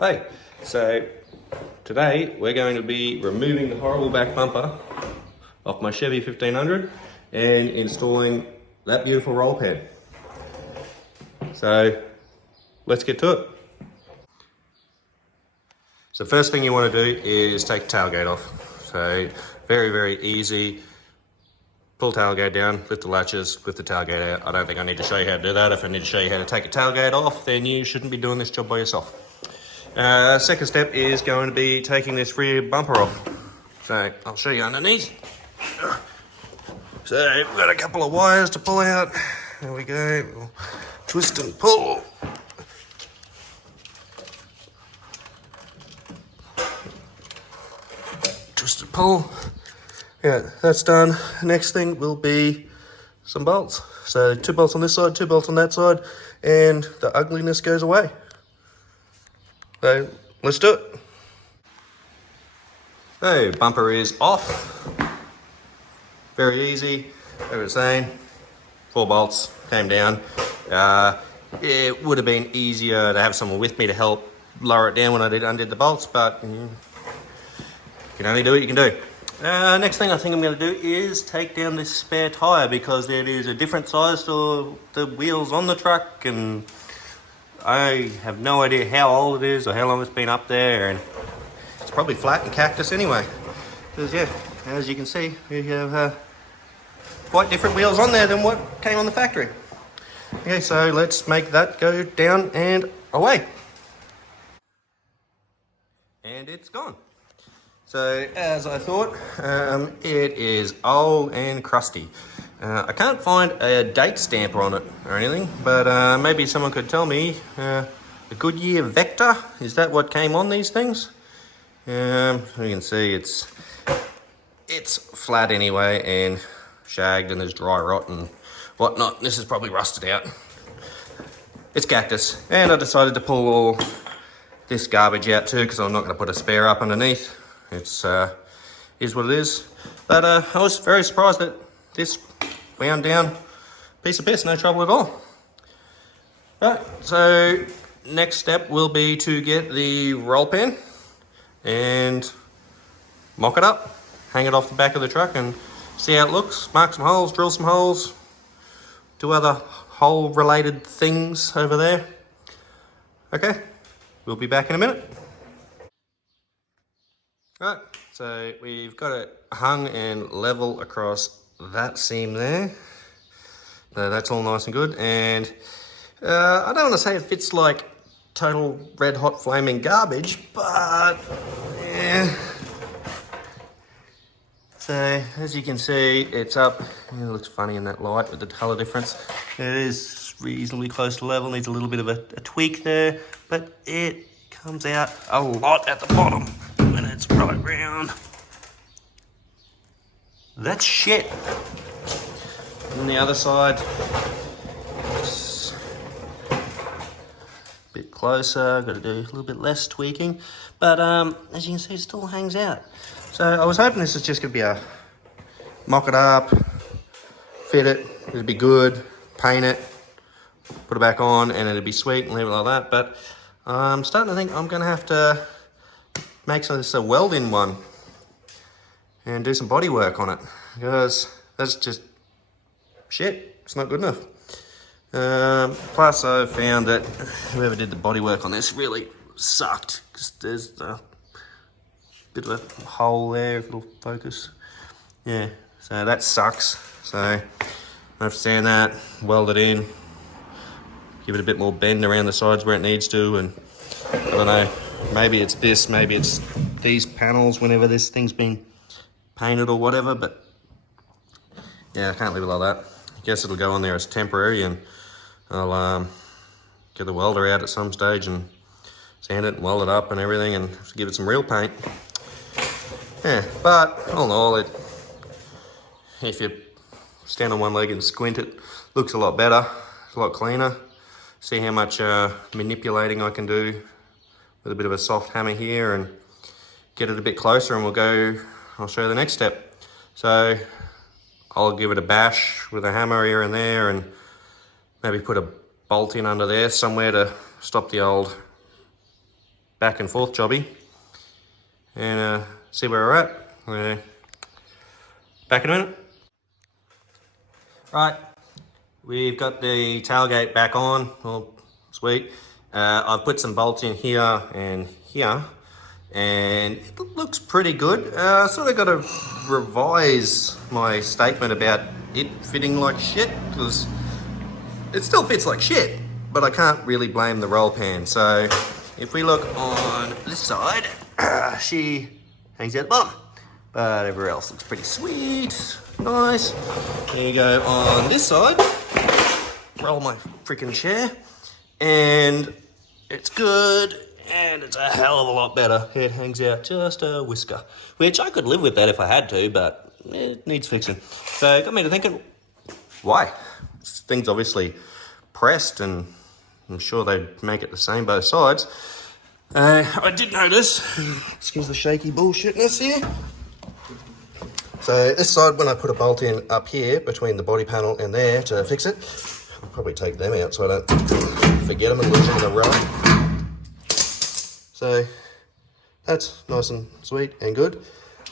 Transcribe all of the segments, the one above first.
Hey, so today we're going to be removing the horrible back bumper off my Chevy 1500 and installing that beautiful roll pan. So let's get to it. So first thing you want to do is take the tailgate off. So very easy. Pull tailgate down, lift the latches, lift the tailgate out. I don't think I need to show you how to do that. If I need to show you how to take a tailgate off, then you shouldn't be doing this job by yourself. Second step is going to be taking this rear bumper off. So I'll show you underneath. So we've got a couple of wires to pull out. There we go. We'll twist and pull. Twist and pull. Yeah, that's done. Next thing will be some bolts. So 2 bolts on this side, 2 bolts on that side, and the ugliness goes away. So let's do it. So bumper is off. Very easy. Like I was saying, 4 bolts came down. It would have been easier to have someone with me to help lower it down when I undid the bolts, but you can only do what you can do. Next thing I think I'm going to do is take down this spare tyre because it is a different size to the wheels on the truck, and I have no idea how old it is or how long it's been up there, and it's probably flat and cactus anyway. Because yeah, as you can see, we have quite different wheels on there than what came on the factory. Okay, so let's make that go down and away. And it's gone. So as I thought, it is old and crusty. I can't find a date stamp on it or anything, but maybe someone could tell me. The Goodyear Vector, is that what came on these things? You can see it's flat anyway and shagged, and there's dry rot and whatnot. This is probably rusted out. It's cactus, and I decided to pull all this garbage out too because I'm not going to put a spare up underneath. It's is what it is. But I was very surprised that this wound down piece of piss, no trouble at all. Right, so next step will be to get the roll pan and mock it up, hang it off the back of the truck and see how it looks, mark some holes, drill some holes, do other hole related things over there. Okay, we'll be back in a minute. Right, so we've got it hung and level across that seam there. So that's all nice and good, and I don't want to say it fits like total red hot flaming garbage, but yeah. So as you can see, it's up. It looks funny in that light with the colour difference. It is reasonably close to level, needs a little bit of a tweak there, but it comes out a lot at the bottom when it's right round. That's shit. And the other side, it's a bit closer, got to do a little bit less tweaking, but as you can see, it still hangs out. So I was hoping this is just going to be a mock it up, fit it, it'd be good, paint it, put it back on, and it'd be sweet and leave it like that. But I'm starting to think I'm going to have to make some of this a weld-in one and do some body work on it, because that's just shit. It's not good enough. Plus I found that whoever did the body work on this really sucked, because there's a bit of a hole there, if it'll focus. Yeah, so that sucks. So I have to sand that, weld it in, give it a bit more bend around the sides where it needs to, and I don't know, maybe it's this, maybe it's these panels whenever this thing's been painted or whatever, but yeah, I can't leave it like that. I guess it'll go on there as temporary, and I'll get the welder out at some stage and sand it and weld it up and everything and give it some real paint. Yeah, but all in all, if you stand on one leg and squint, it looks a lot better, a lot cleaner. See how much manipulating I can do with a bit of a soft hammer here and get it a bit closer, and I'll show you the next step. So I'll give it a bash with a hammer here and there, and maybe put a bolt in under there somewhere to stop the old back and forth jobby and see where we're at. Back in a minute. Right, we've got the tailgate back on, all sweet. I've put some bolts in here and here, and it looks pretty good. Sort of got to revise my statement about it fitting like shit, because it still fits like shit, but I can't really blame the roll pan. So if we look on this side, she hangs out the bottom, but everywhere else looks pretty sweet, nice. There you go on this side, roll my freaking chair, and it's good, and it's a hell of a lot better. It hangs out just a whisker, which I could live with that if I had to, but it needs fixing. So it got me to thinking, why? This thing's obviously pressed, and I'm sure they'd make it the same both sides. I did notice, excuse the shaky bullshitness here. So this side, when I put a bolt in up here between the body panel and there to fix it, I'll probably take them out so I don't forget them and lose them in the row. So that's nice and sweet and good.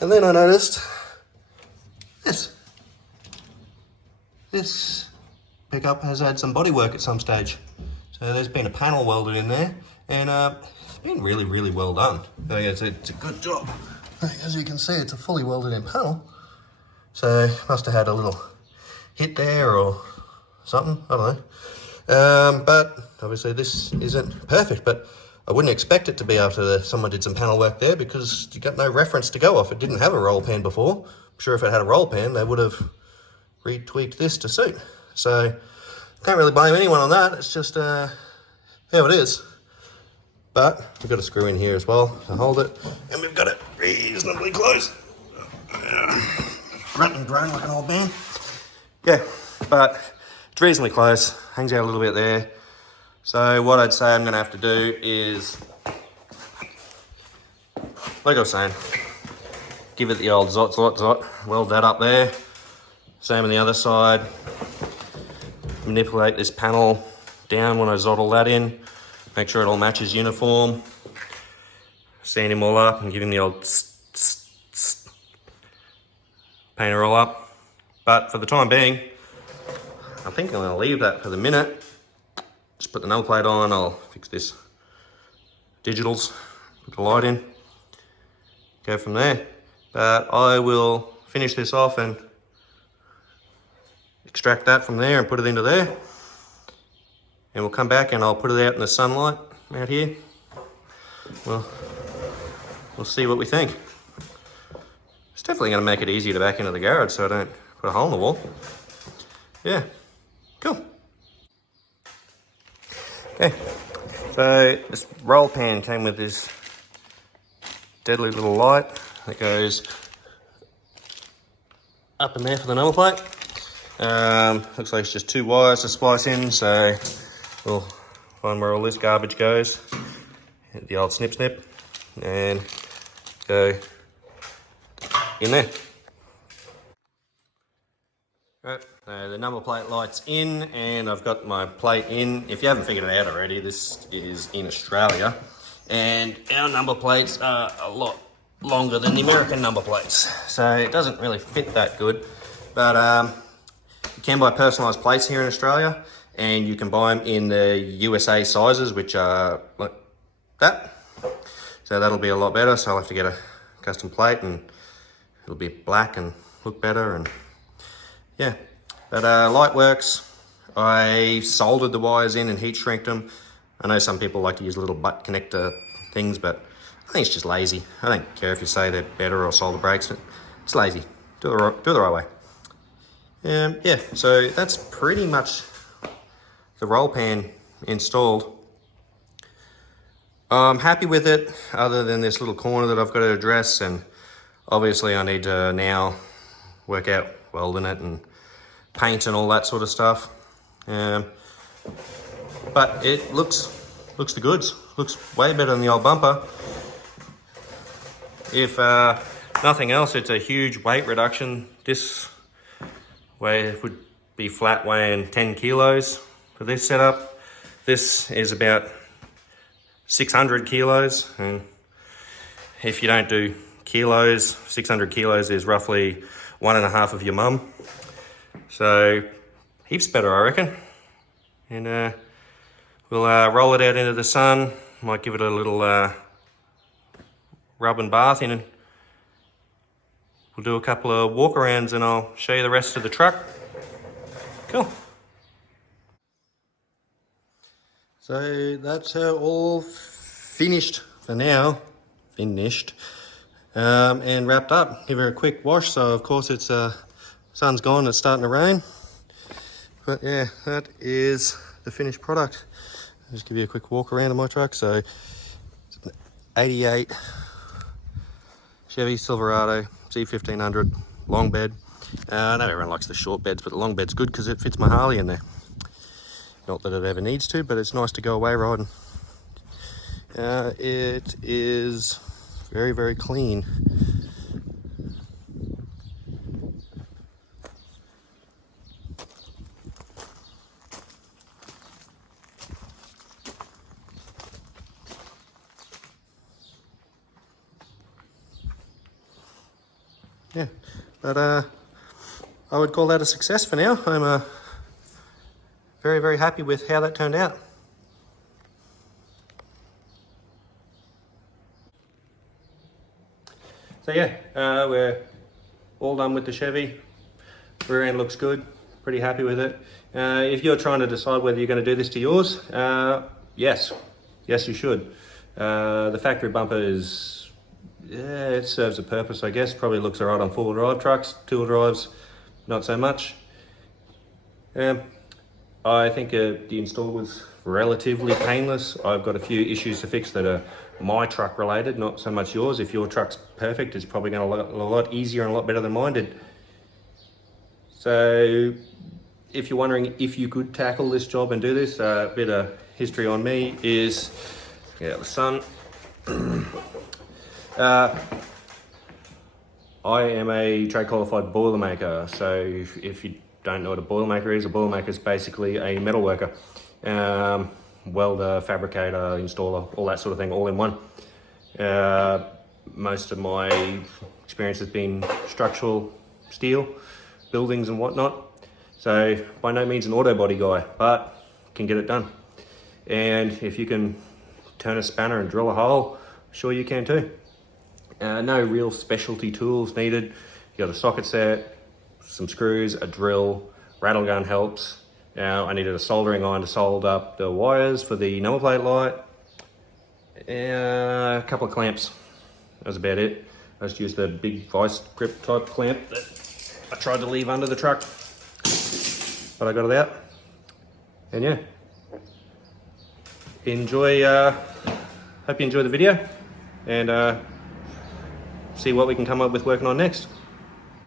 And then I noticed this pickup has had some bodywork at some stage. So there's been a panel welded in there, and it's been really, really well done. It's a good job. As you can see, it's a fully welded in panel. So must have had a little hit there or something, I don't know. But obviously this isn't perfect, but I wouldn't expect it to be after someone did some panel work there, because you got no reference to go off. It didn't have a roll pan before. I'm sure if it had a roll pan, they would have retweaked this to suit. So can't really blame anyone on that. It's just how it is. But we've got a screw in here as well to hold it, and we've got it reasonably close. Run and groan like an old man. Yeah, but it's reasonably close. Hangs out a little bit there. So what I'd say I'm going to have to do is, like I was saying, give it the old zot, weld that up there. Same on the other side. Manipulate this panel down when I zot all that in. Make sure it all matches uniform. Sand him all up and give him the old paint it all up. But for the time being, I think I'm going to leave that for the minute. Just put the number plate on, I'll fix this digitals, put the light in, go from there. But I will finish this off and extract that from there and put it into there. And we'll come back and I'll put it out in the sunlight out here. We'll see what we think. It's definitely going to make it easier to back into the garage so I don't put a hole in the wall. Yeah, cool. Okay, so this roll pan came with this deadly little light that goes up in there for the number plate. Looks like it's just 2 wires to splice in, so we'll find where all this garbage goes. Hit the old snip and go in there. Right, the number plate light's in, and I've got my plate in. If you haven't figured it out already, this is in Australia, and our number plates are a lot longer than the American number plates, so it doesn't really fit that good. But you can buy personalised plates here in Australia, and you can buy them in the USA sizes, which are like that. So that'll be a lot better. So I'll have to get a custom plate, and it'll be black and look better. And yeah, but light works. I soldered the wires in and heat shrinked them. I know some people like to use little butt connector things, but I think it's just lazy. I don't care if you say they're better or solder brakes. It's lazy. Do it the right way. Yeah, so that's pretty much the roll pan installed. I'm happy with it, other than this little corner that I've got to address, and obviously I need to now work out welding it and paint and all that sort of stuff. But it looks the goods. Looks way better than the old bumper. If nothing else, it's a huge weight reduction. This way it would be flat weighing 10 kilos for this setup. This is about 600 kilos, and if you don't do kilos, 600 kilos is roughly 1.5 of your mum. So heaps better, I reckon. And we'll roll it out into the sun. Might give it a little rub and bath in, and we'll do a couple of walk arounds and I'll show you the rest of the truck. Cool. So that's all finished for now. Finished. And wrapped up. Give her a quick wash. So of course it's sun's gone, it's starting to rain. But yeah, that is the finished product. I'll just give you a quick walk around of my truck. So it's an 88 Chevy Silverado C1500 long bed. I know everyone likes the short beds, but the long bed's good because it fits my Harley in there. Not that it ever needs to, but it's nice to go away riding. It is very, very clean. Yeah, but I would call that a success for now. I'm very, very happy with how that turned out. So yeah, we're all done with the Chevy. Rear end looks good, pretty happy with it. If you're trying to decide whether you're going to do this to yours, yes you should. The factory bumper is, yeah, it serves a purpose, I guess. Probably looks alright on four-wheel drive trucks. Two-wheel drives, not so much. I think the install was relatively painless. I've got a few issues to fix that are my truck related, not so much yours. If your truck's perfect, it's probably going to look a lot easier and a lot better than mine did. So if you're wondering if you could tackle this job and do this, a bit of history on me is, yeah, the sun. I am a trade qualified boilermaker. So if you don't know what a boilermaker is basically a metal worker. Welder, fabricator, installer, all that sort of thing, all in one. Most of my experience has been structural steel, buildings and whatnot. So by no means an auto body guy, but can get it done. And if you can turn a spanner and drill a hole, sure you can too. No real specialty tools needed. You got a socket set, some screws, a drill, rattle gun helps. Now I needed a soldering iron to solder up the wires for the number plate light, a couple of clamps. That was about it. I just used a big vice grip type clamp that I tried to leave under the truck, but I got it out. And yeah, hope you enjoy the video, and see what we can come up with working on next.